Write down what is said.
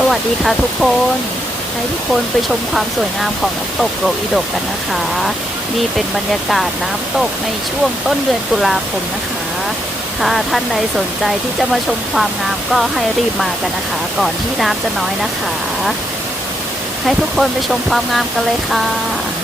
สวัสดีค่ะทุกคนให้ทุกคนไปชมความสวยงามของน้ำตกโรอีดกกันนะคะ นี่เป็นบรรยากาศน้ำตกในช่วงต้นเดือนตุลาคมนะคะ ถ้าท่านใดสนใจที่จะมาชมความงามก็ให้รีบมากันนะคะ ก่อนที่น้ำจะน้อยนะคะ ให้ทุกคนไปชมความงามกันเลยค่ะ